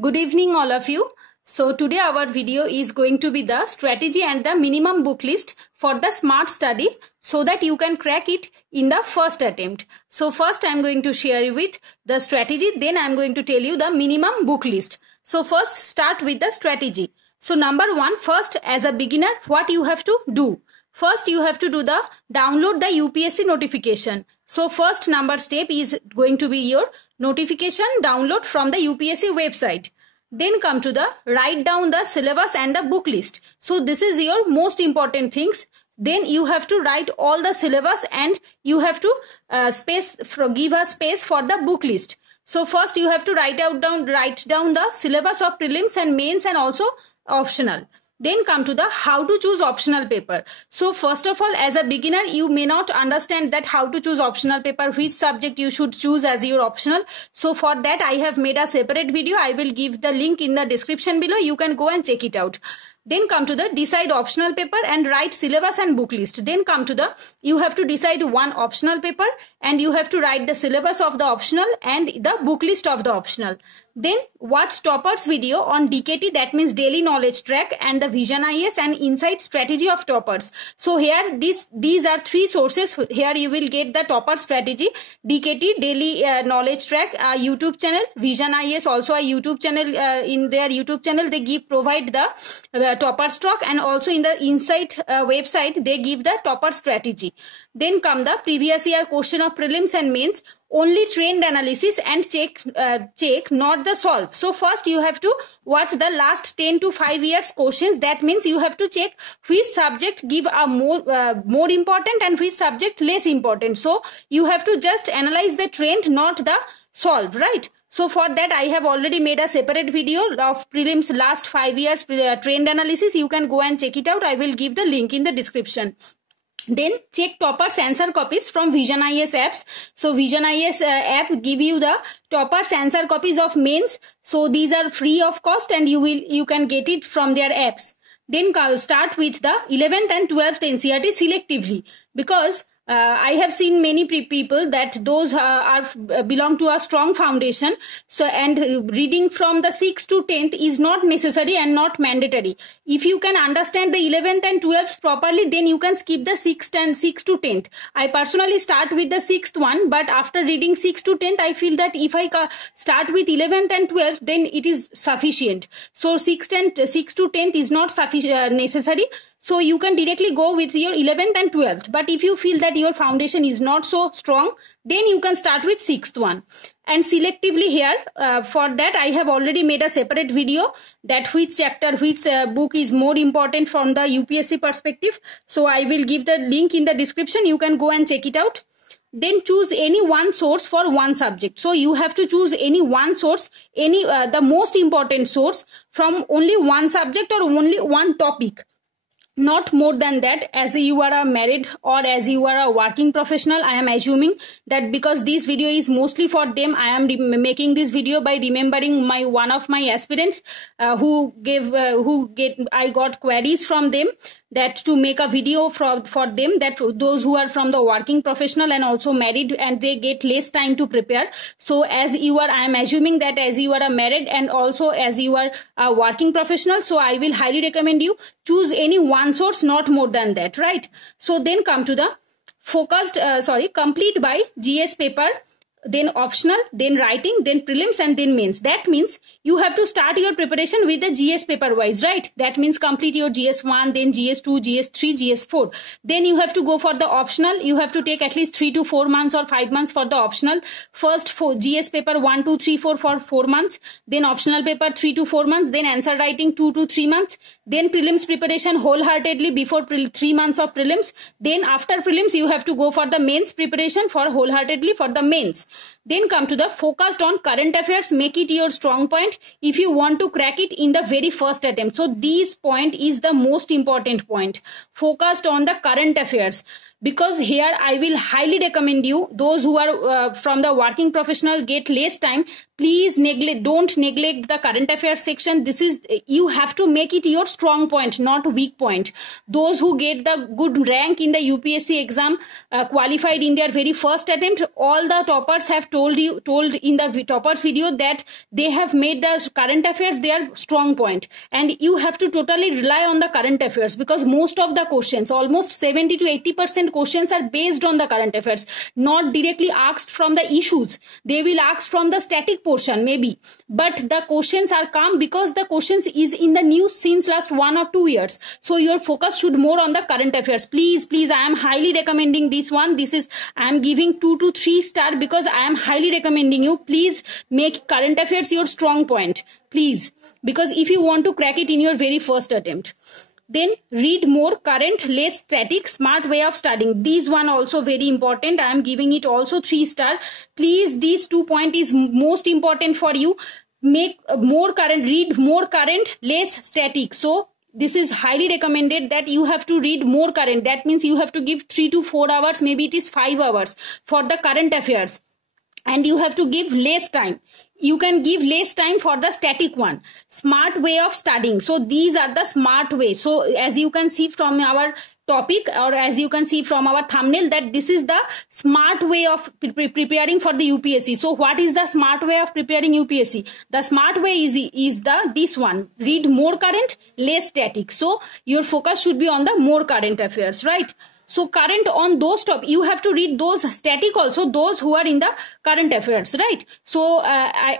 Good evening all of you. So today our video is going to be the strategy and the minimum book list for the smart study so that you can crack it in the first attempt. So first I am going to share you with the strategy, then I am going to tell you the minimum book list. So first start with the strategy. So number one, first as a beginner what you have to do. First you have to do the download the UPSC notification. So first number step is going to be your notification download from the UPSC website. Then come to the write down the syllabus and the book list. So this is your most important things. Then you have to write all the syllabus and you have to give a space for the book list. So first you have to write down the syllabus of prelims and mains and also optional. Then come to the how to choose optional paper. So first of all, as a beginner, you may not understand that how to choose optional paper, which subject you should choose as your optional. So for that, I have made a separate video. I will give the link in the description below. You can go and check it out. Then come to the decide optional paper and write syllabus and book list. Then come to the, you have to decide one optional paper and you have to write the syllabus of the optional and the book list of the optional. Then watch toppers video on DKT, that means daily knowledge track, and the Vision IAS and insight strategy of toppers. So here these are three sources. Here you will get the topper strategy, DKT daily knowledge track, YouTube channel, Vision IAS also a YouTube channel. In their YouTube channel they provide the topper stock, and also in the insight website they give the topper strategy. Then come the previous year question of prelims and mains, only trend analysis and check not the solve. So first you have to watch the last 10 to 5 years questions. That means you have to check which subject give a more important and which subject less important. So you have to just analyze the trend, not the solve, right? So for that I have already made a separate video of prelims last 5 years trend analysis. You can go and check it out. I will give the link in the description. Then check toppers answer copies from Vision IAS apps. So Vision IAS app give you the toppers answer copies of mains. So these are free of cost and you can get it from their apps. Then start with the 11th and 12th NCERT selectively, because I have seen many people that those belong to a strong foundation. So and reading from the 6th to 10th is not necessary and not mandatory. If you can understand the 11th and 12th properly, then you can skip the 6th and 6th to 10th. I personally start with the 6th one, but after reading 6th to 10th, I feel that if I start with 11th and 12th, then it is sufficient. So 6th to 10th is not sufficient necessary. So you can directly go with your 11th and 12th. But if you feel that your foundation is not so strong, then you can start with 6th one. And selectively here, for that I have already made a separate video that which chapter, which book is more important from the UPSC perspective. So I will give the link in the description. You can go and check it out. Then choose any one source for one subject. So you have to choose any one source, the most important source from only one subject or only one topic. Not more than that. As you are a married or as you are a working professional, I am assuming that because this video is mostly for them, I am making this video by remembering one of my aspirants I got queries from them that to make a video for them, that those who are from the working professional and also married and they get less time to prepare. So as you are, I am assuming that as you are a married and also as you are a working professional, so I will highly recommend you choose any one source, not more than that, right? So then come to the complete by GS paper, then optional, then writing, then prelims and then mains. That means you have to start your preparation with the GS paper wise, right? That means complete your GS1, then GS2, GS3, GS4. Then you have to go for the optional. You have to take at least 3 to 4 months or 5 months for the optional. First for GS paper 1, 2, 3, 4 for 4 months. Then optional paper 3 to 4 months. Then answer writing 2 to 3 months. Then prelims preparation wholeheartedly before 3 months of prelims. Then after prelims you have to go for the mains preparation for wholeheartedly for the mains. Then come to the focused on current affairs, make it your strong point if you want to crack it in the very first attempt. So this point is the most important point. Focused on the current affairs. because here I will highly recommend you, those who are from the working professional get less time, please don't neglect the current affairs section. This is, you have to make it your strong point, not weak point. Those who get the good rank in the UPSC exam, qualified in their very first attempt, all the toppers have told in the toppers video that they have made the current affairs their strong point, and you have to totally rely on the current affairs, because most of the questions, almost 70 to 80% questions are based on the current affairs, not directly asked from the issues. They will ask from the static portion maybe, but the questions are come because the questions is in the news since last 1 or 2 years. So your focus should more on the current affairs. Please, I am highly recommending this one. This is, I am giving 2 to 3 star because I am highly recommending you. Please make current affairs your strong point, please, because if you want to crack it in your very first attempt. Then read more current, less static, smart way of studying. These one also very important. I am giving it also 3 star. Please, these 2 point is most important for you. Make more current, read more current, less static. So this is highly recommended that you have to read more current. That means you have to give 3 to 4 hours, maybe it is 5 hours for the current affairs. And you have to give less time. You can give less time for the static one. Smart way of studying. So these are the smart way. So as you can see from our topic, or as you can see from our thumbnail, that this is the smart way of preparing for the UPSC. So what is the smart way of preparing UPSC? The smart way is this one. Read more current, less static. So your focus should be on the more current affairs, right? So current on those topics, you have to read those static also, those who are in the current affairs, right? So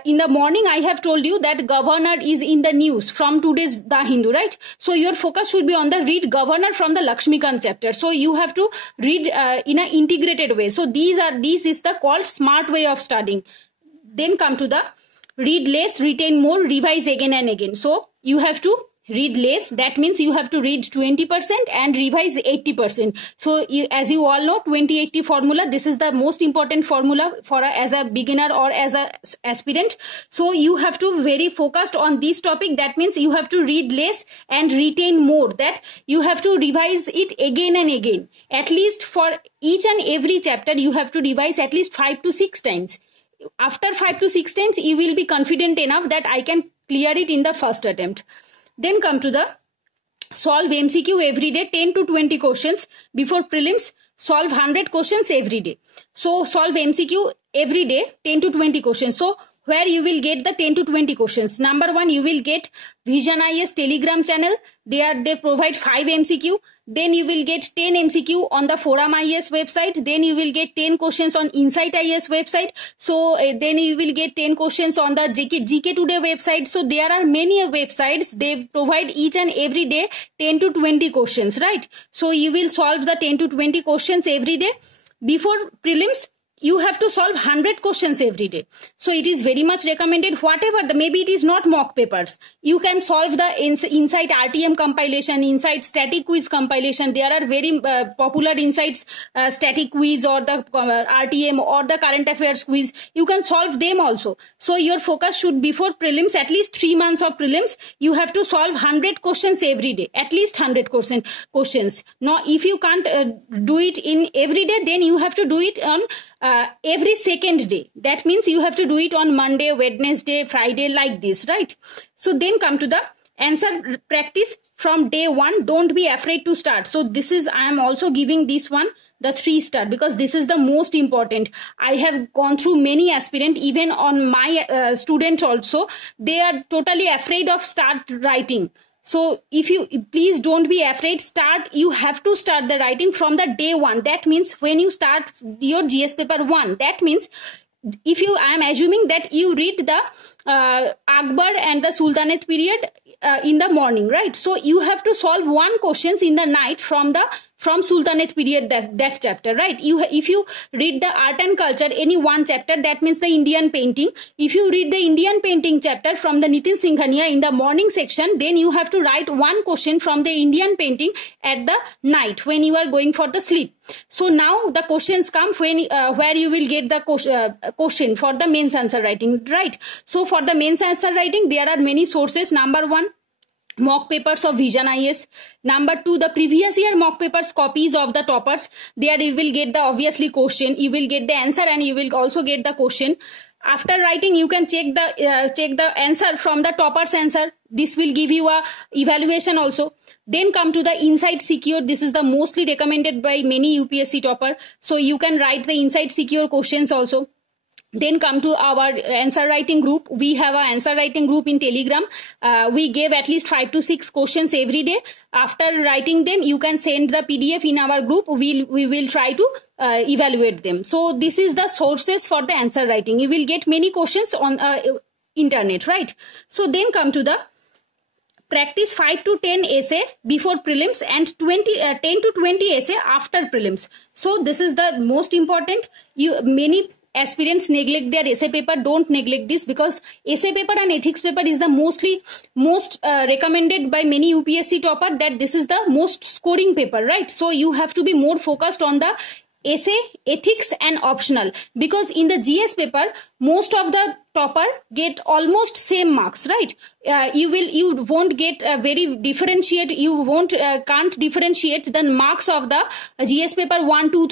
in the morning, I have told you that governor is in the news from today's The Hindu, right? So your focus should be on the read governor from the Lakshmikant chapter. So you have to read in an integrated way. So this is the called smart way of studying. Then come to the read less, retain more, revise again and again. So you have to read less. That means you have to read 20% and revise 80%. So as you all know, 20-80 formula, this is the most important formula for as a beginner or as a aspirant. So you have to very focused on this topic. That means you have to read less and retain more. That you have to revise it again and again. At least for each and every chapter, you have to revise at least 5 to 6 times. After 5 to 6 times, you will be confident enough that I can clear it in the first attempt. Then come to the solve MCQ every day, 10 to 20 questions. Before prelims, solve 100 questions every day. So solve MCQ every day, 10 to 20 questions. So where you will get the 10 to 20 questions. Number 1, you will get Vision IS Telegram channel. They provide 5 MCQ. Then you will get 10 MCQ on the Forum IS website. Then you will get 10 questions on Insight IS website. So then you will get 10 questions on the GK Today website. So there are many websites. They provide each and every day 10 to 20 questions, right? So you will solve the 10 to 20 questions every day. Before prelims, you have to solve 100 questions every day. So it is very much recommended, whatever maybe it is not mock papers. You can solve the Insight RTM compilation, Insight static quiz compilation. There are very popular Insights static quiz or the RTM or the current affairs quiz. You can solve them also. So your focus should, before prelims, at least 3 months of prelims, you have to solve 100 questions every day, at least 100 questions. Now, if you can't do it in every day, then you have to do it on every second day. That means you have to do it on Monday, Wednesday, Friday, like this, right? So then come to the answer practice from day 1. Don't be afraid to start. So this is, I am also giving this one the 3 star because this is the most important. I have gone through many aspirants, even on my students also. They are totally afraid of start writing. So if you, please don't be afraid, start, you have to start the writing from the day 1. That means when you start your GS paper 1, that means if you, I am assuming that you read the Akbar and the Sultanate period in the morning, right? So you have to solve 1 questions in the night from Sultanate period, that chapter, right? If you read the art and culture, any 1 chapter, that means the Indian painting. If you read the Indian painting chapter from the Nitin Singhania in the morning section, then you have to write 1 question from the Indian painting at the night when you are going for the sleep. So now the questions come when where you will get the question for the mains answer writing, right? So for the mains answer writing, there are many sources. Number 1, mock papers of Vision IAS. Number 2, the previous year mock papers copies of the toppers. There you will get the obviously question, you will get the answer, and you will also get the question. After writing, you can check the answer from the topper's answer. This will give you a evaluation also. Then come to the Inside Secure. This is the mostly recommended by many UPSC topper. So you can write the Inside Secure questions also. Then come to our answer writing group. We have an answer writing group in Telegram. We gave at least 5 to 6 questions every day. After writing them, you can send the PDF in our group. We will try to evaluate them. So this is the sources for the answer writing. You will get many questions on internet, right? So then come to the practice 5 to 10 essay before prelims and 10 to 20 essay after prelims. So this is the most important. Many aspirants neglect their essay paper. Don't neglect this, because essay paper and ethics paper is the most recommended by many UPSC topper, that this is the most scoring paper, right? So you have to be more focused on the essay, ethics and optional, because in the GS paper most of the topper get almost same marks, right? You won't get very differentiate, can't differentiate the marks of the GS paper 1 2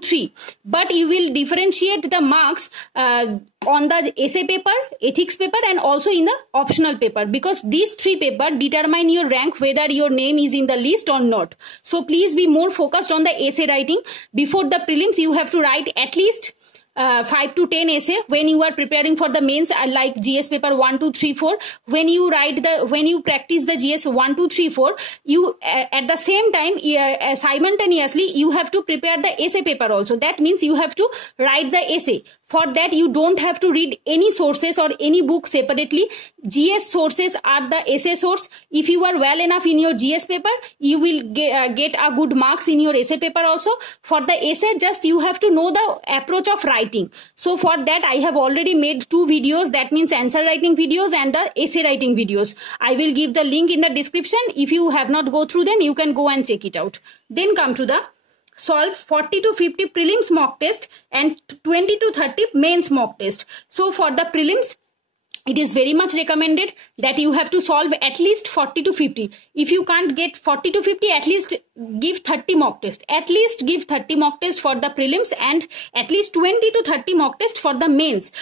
3, but you will differentiate the marks on the essay paper, ethics paper and also in the optional paper, because these 3 papers determine your rank, whether your name is in the list or not. So please be more focused on the essay writing. Before the prelims, you have to write at least 5 to 10 essay. When you are preparing for the mains, like GS paper 1 2 3 4, when you practice the GS 1 2 3 4, you at the same time simultaneously you have to prepare the essay paper also. That means you have to write the essay. For that, you don't have to read any sources or any book separately. GS sources are the essay source. If you are well enough in your GS paper, you will get a good marks in your essay paper also. For the essay, just you have to know the approach of writing. So for that, I have already made 2 videos. That means answer writing videos and the essay writing videos. I will give the link in the description. If you have not go through them, you can go and check it out. Then come to the solve 40 to 50 prelims mock test and 20 to 30 mains mock test. So for the prelims, it is very much recommended that you have to solve at least 40 to 50. If you can't get 40 to 50, at least give 30 mock test. At least give 30 mock test for the prelims and at least 20 to 30 mock test for the mains.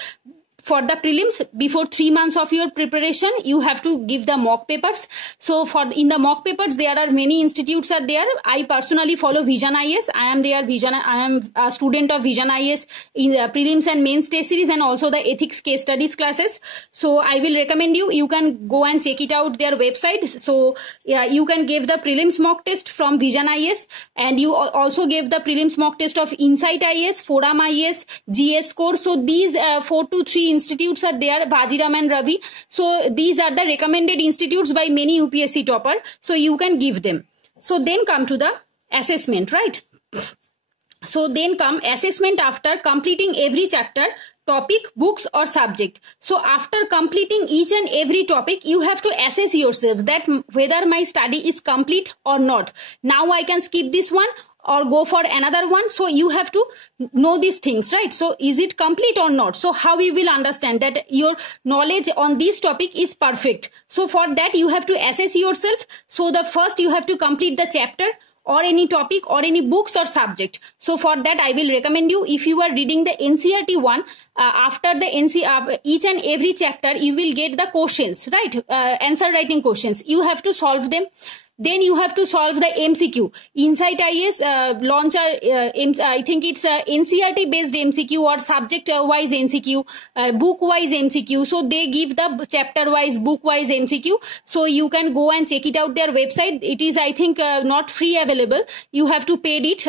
For the prelims, before 3 months of your preparation, you have to give the mock papers. So in the mock papers, there are many institutes are there. I personally follow Vision IAS. I am a student of Vision IAS in the prelims and mains test series and also the ethics case studies classes. So I will recommend you can go and check it out, their website. So yeah, you can give the prelims mock test from Vision IAS, and you also gave the prelims mock test of Insight IAS, Forum IAS, GS Core. So these 4 to 3 institutes are there, Bhajiram and Ravi. So these are the recommended institutes by many UPSC topper. So you can give them. So then come to the assessment, right? So then come assessment after completing every chapter, topic, books or subject. So after completing each and every topic, you have to assess yourself that whether my study is complete or not. Now I can skip this one or go for another one. So you have to know these things, right? So is it complete or not? So how you will understand that your knowledge on this topic is perfect? So for that, you have to assess yourself. So the first you have to complete the chapter or any topic or any books or subject. So for that, I will recommend you, if you are reading the NCERT one, after the each and every chapter, you will get the questions, right? Answer writing questions. You have to solve them. Then you have to solve the MCQ. Insight IAS launch I think it's a NCERT based MCQ or subject wise MCQ, book wise MCQ. So they give the chapter wise, book wise MCQ. So you can go and check it out, their website. It is, I think, not free available. You have to pay it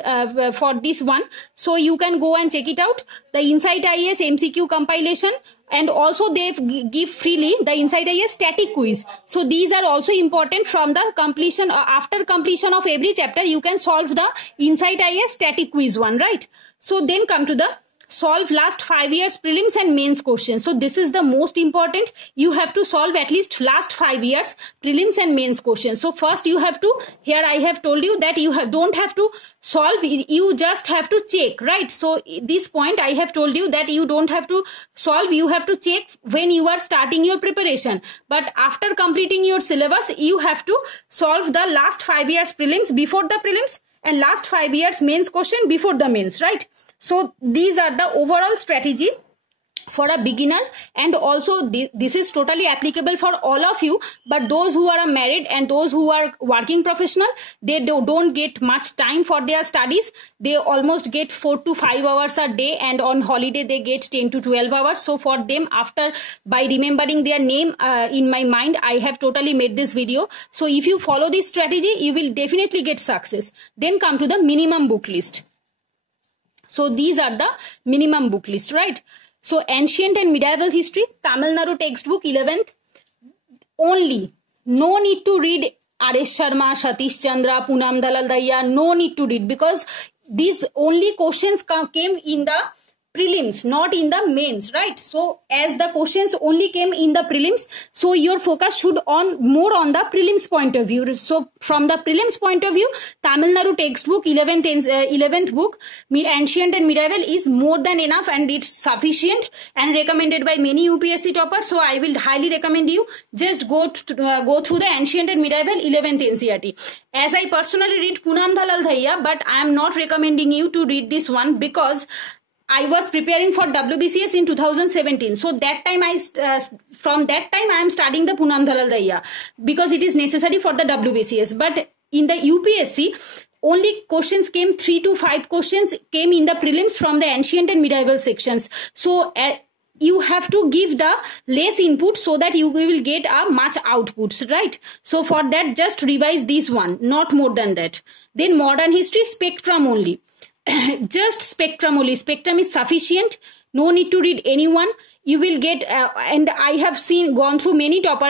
for this one. So you can go and check it out. The Insight IAS MCQ compilation. And also they give freely the Insight IAS static quiz. So these are also important from the completion. After completion of every chapter, you can solve the Insight IAS static quiz one, right? So then come to the solve last 5 years prelims and mains questions. So this is the most important. You have to solve at least last 5 years prelims and mains questions. So first you have to, here I have told you that you don't have to solve, you just have to check, right? So this point I have told you that you don't have to solve, you have to check when you are starting your preparation. But after completing your syllabus, you have to solve the last 5 years prelims before the prelims and last 5 years mains question before the mains, right? So these are the overall strategy for a beginner, and also this is totally applicable for all of you, but those who are married and those who are working professional, they don't get much time for their studies. They almost get 4 to 5 hours a day, and on holiday they get 10 to 12 hours. So for them, after by remembering their name in my mind, I have totally made this video. So if you follow this strategy, you will definitely get success. Then come to the minimum book list. So these are the minimum book list, right? So ancient and medieval history, Tamil Nadu textbook 11th only. No need to read R.S. Sharma, Satish Chandra, Poonam Dalal Daya. No need to read, because these only questions came in the prelims, not in the mains, right? So as the questions only came in the prelims, so your focus should more on the prelims point of view. So from the prelims point of view, Tamil Nadu textbook 11th book, ancient and medieval, is more than enough, and it's sufficient and recommended by many UPSC toppers. So I will highly recommend you just go through the ancient and medieval 11th NCERT. As I personally read Poonam Dalal Daya, but I am not recommending you to read this one, because I was preparing for WBCS in 2017. So that time from that time I am studying the Poonam Dalal Daya, because it is necessary for the WBCS. But in the UPSC, only questions came, 3 to 5 questions came in the prelims from the ancient and medieval sections. So you have to give the less input so that you will get a much outputs, right? So for that, just revise this one, not more than that. Then modern history, spectrum only. Just spectrum only. Spectrum is sufficient. No need to read anyone. You will get, and I have gone through many topper.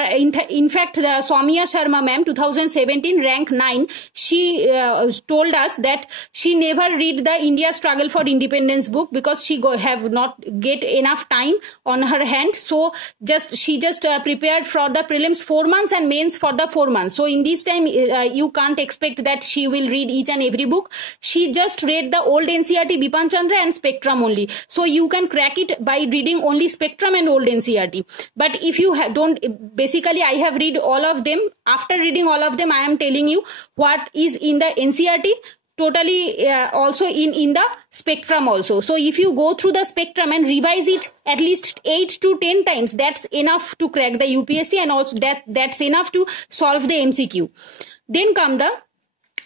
In fact, the Soumya Sharma ma'am, 2017, rank 9, she told us that she never read the India Struggle for Independence book, because she have not get enough time on her hand. So she just prepared for the prelims 4 months and mains for the 4 months. So in this time, you can't expect that she will read each and every book. She just read the old NCERT, Bipan Chandra, and spectrum only. So you can crack it by reading only spectrum and old NCERT. But if you don't, basically I have read all of them. After reading all of them, I am telling you what is in the NCERT, totally also in the spectrum also. So if you go through the spectrum and revise it at least 8 to 10 times, that's enough to crack the UPSC, and also that's enough to solve the MCQ. Then come the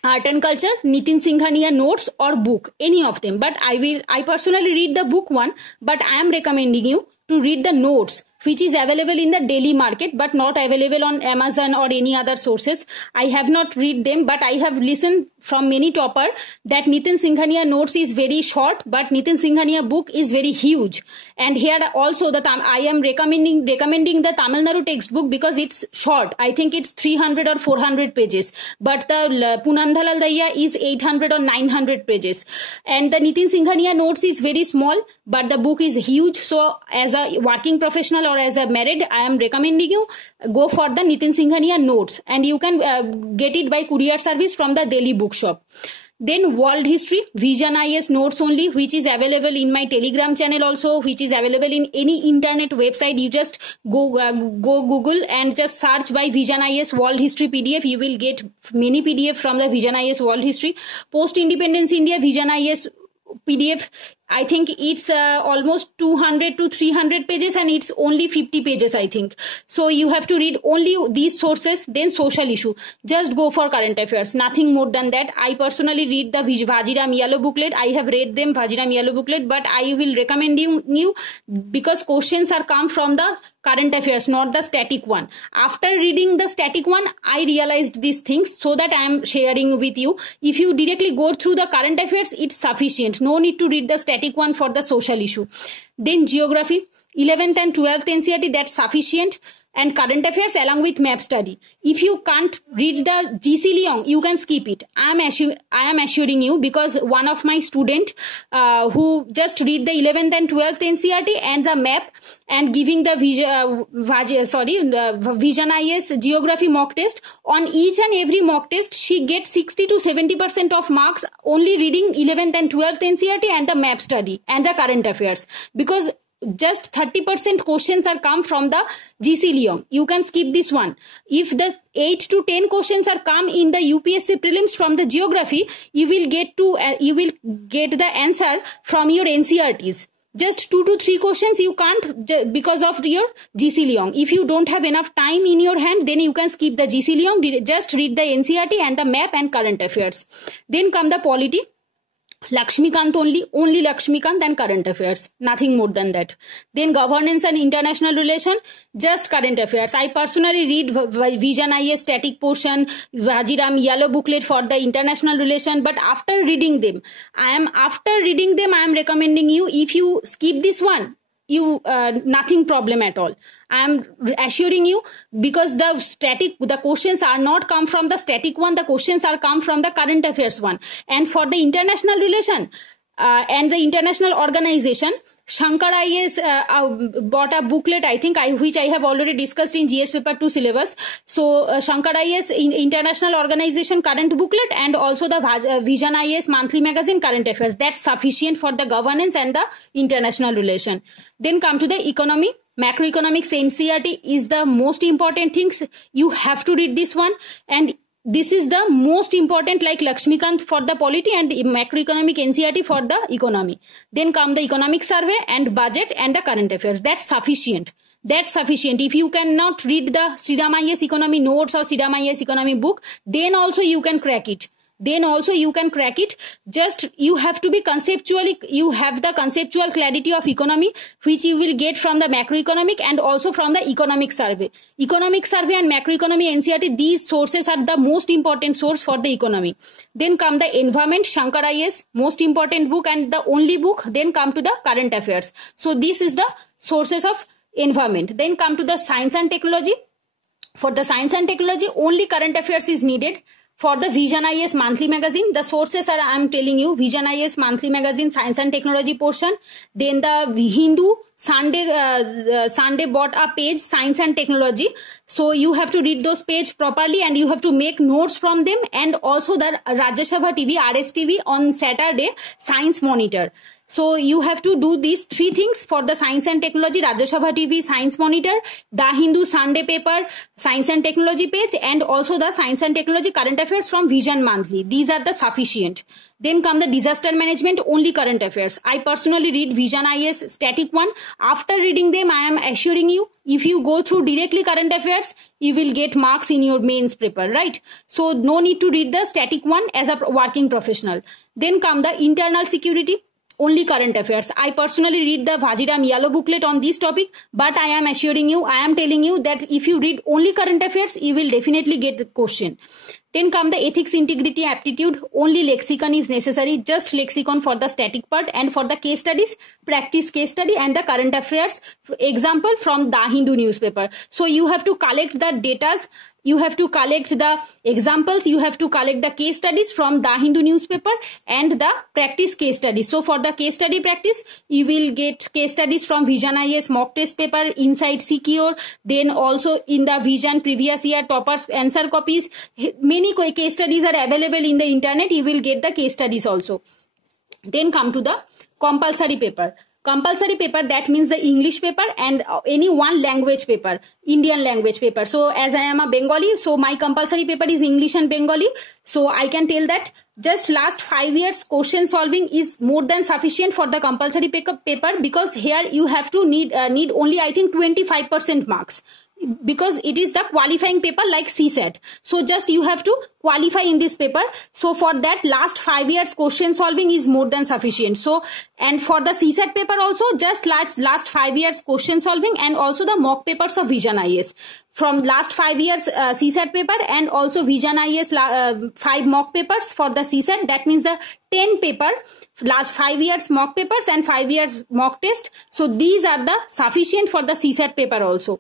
art and culture, Nitin Singhania notes or book, any of them. But I personally read the book one, but I am recommending you to read the notes, which is available in the daily market but not available on Amazon or any other sources. I have not read them, but I have listened from many topper that Nitin Singhania notes is very short, but Nitin Singhania book is very huge. And here also I am recommending the Tamil Nadu textbook because it's short. I think it's 300 or 400 pages, but the Poonam Dalal Daya is 800 or 900 pages, and the Nitin Singhania notes is very small, but the book is huge. So as a working professional or as a married, I am recommending you go for the Nitin Singhania notes, and you can get it by courier service from the Delhi bookshop. Then world history, Vision IS notes only, which is available in my Telegram channel also, which is available in any internet website. You just go Google and just search by Vision IS world history PDF. You will get many PDF from the Vision IS world history. Post independence India, Vision IS PDF, I think it's almost 200 to 300 pages, and it's only 50 pages, I think. So you have to read only these sources. Then social issue, just go for current affairs, nothing more than that. I personally read the Vajiram Yellow booklet. I have read them, Vajiram Yellow booklet, but I will recommend you because questions are come from the current affairs, not the static one. After reading the static one, I realized these things, so that I am sharing with you. If you directly go through the current affairs, it's sufficient. No need to read the static one for the social issue. Then geography, 11th and 12th NCERT, that's sufficient, and current affairs along with map study. If you can't read the GC Leong, you can skip it. I am assuring you, because one of my student who just read the 11th and 12th NCERT and the map and giving the Vision IS geography mock test, on each and every mock test she gets 60 to 70% of marks only reading 11th and 12th NCERT and the map study and the current affairs, because just 30% questions are come from the GC Leong. You can skip this one. If the 8 to 10 questions are come in the UPSC prelims from the geography, you will get the answer from your NCERTs. Just 2 to 3 questions you can't because of your GC Leong. If you don't have enough time in your hand, then you can skip the GC Leong. Just read the NCERT and the map and current affairs. Then come the polity. Lakshmikant only Lakshmikant and current affairs, nothing more than that. Then governance and international relation, just current affairs. I personally read Vision IS static portion, Vajiram yellow booklet for the international relation, but after reading them, I am recommending you, if you skip this one, nothing problem at all. I am assuring you, because the questions are not come from the static one, the questions are come from the current affairs one. And for the international relation and the international organization, Shankar IS bought a booklet, I think, which I have already discussed in GS paper 2 syllabus. So Shankar IS international organization current booklet, and also the Vision IS monthly magazine current affairs. That's sufficient for the governance and the international relation. Then come to the economy. Macroeconomics NCERT is the most important things. You have to read this one, and this is the most important, like Lakshmikant for the polity and macroeconomic NCERT for the economy. Then come the economic survey and budget and the current affairs. That's sufficient. That's sufficient. If you cannot read the Sriram IS economy notes or Sriram IS economy book, then also you can crack it. Just you have to be you have the conceptual clarity of economy, which you will get from the macroeconomic and also from the economic survey. Economic survey and macroeconomy NCERT, these sources are the most important source for the economy. Then come the environment, Shankar IS, most important book and the only book. Then come to the current affairs. So this is the sources of environment. Then come to the science and technology. For the science and technology, only current affairs is needed. For the Vision IS monthly magazine, the sources are, I am telling you, Vision IS monthly magazine science and technology portion. Then the Hindu Sunday bought a page science and technology. So you have to read those page properly and you have to make notes from them. And also the Rajya Sabha TV, RSTV on Saturday science monitor. So you have to do these 3 things for the science and technology, Rajya Sabha TV science monitor, the Hindu Sunday paper science and technology page, and also the science and technology current affairs from Vision monthly. These are the sufficient. Then come the disaster management, only current affairs. I personally read Vision IS static one. After reading them, I am assuring you, if you go through directly current affairs, you will get marks in your mains paper, right? So no need to read the static one as a working professional. Then come the internal security, only current affairs. I personally read the Vajiram yellow booklet on this topic, but I am assuring you, I am telling you that if you read only current affairs, you will definitely get the question. Then come the ethics, integrity, aptitude. Only lexicon is necessary, just lexicon for the static part, and for the case studies, practice case study and the current affairs example from the Hindu newspaper. So you have to collect the datas, you have to collect the examples, you have to collect the case studies from the Hindu newspaper and the practice case studies. So for the case study practice, you will get case studies from Vision IS mock test paper, Inside Secure, then also in the Vision previous year toppers answer copies. Many case studies are available in the internet. You will get the case studies also. Then come to the compulsory paper. Compulsory paper, that means the English paper and any one language paper, Indian language paper. So as I am a Bengali, so my compulsory paper is English and Bengali. So I can tell that just last 5 years question solving is more than sufficient for the compulsory paper, because here you have to need only, I think, 25% marks. because it is the qualifying paper like CSAT. So just you have to qualify in this paper. So for that, last 5 years question solving is more than sufficient. So, and for the CSAT paper also, just last 5 years question solving, and also the mock papers of Vision IAS. From last 5 years CSAT paper, and also Vision IAS 5 mock papers for the CSAT. That means the 10 paper, last 5 years mock papers and 5 years mock test. So these are the sufficient for the CSAT paper also.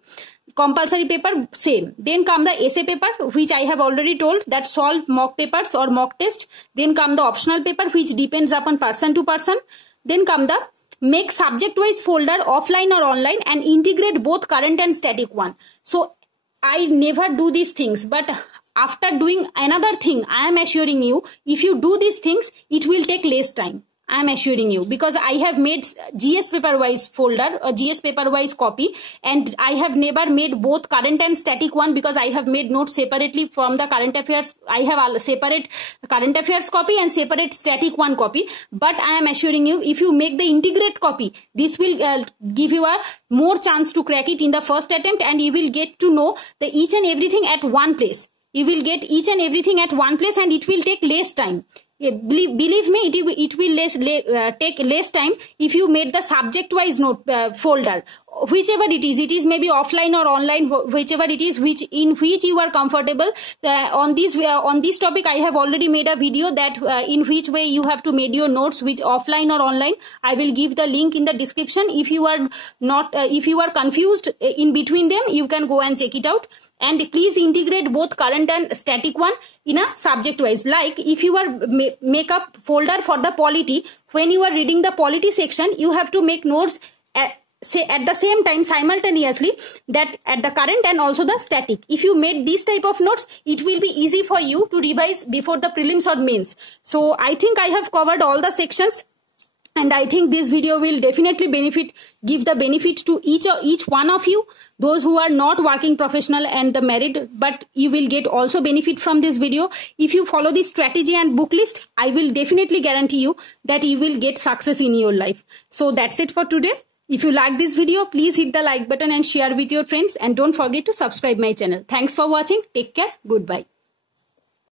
Compulsory paper, same. Then come the essay paper, which I have already told that solve mock papers or mock test. Then come the optional paper, which depends upon person to person. Then come the make subject wise folder offline or online and integrate both current and static one. So I never do these things, but after doing another thing, I am assuring you, if you do these things, it will take less time. I am assuring you, because I have made GS paper wise folder or GS paper wise copy, and I have never made both current and static one, because I have made notes separately from the current affairs. I have a separate current affairs copy and separate static one copy. But I am assuring you, if you make the integrate copy, this will give you a more chance to crack it in the first attempt, and you will get to know the each and everything at one place. You will get each and everything at one place, and it will take less time. Believe me, it will take less time if you made the subject wise note folder, whichever it is maybe offline or online, whichever it is, in which you are comfortable. On this topic I have already made a video that in which way you have to make your notes, which offline or online. I will give the link in the description. If you are not if you are confused in between them, you can go and check it out. And please integrate both current and static one in a subject wise. Like if you are make a folder for the polity, when you are reading the polity section, you have to make notes at the same time simultaneously, that at the current and also the static. If you made these type of notes, it will be easy for you to revise before the prelims or mains. So I think I have covered all the sections, and I think this video will definitely give the benefit to each one of you, those who are not working professional and the married, but you will get also benefit from this video. If you follow this strategy and book list, I will definitely guarantee you that you will get success in your life. So that's it for today. If you like this video, please hit the like button and share with your friends, and don't forget to subscribe my channel. Thanks for watching. Take care. Goodbye.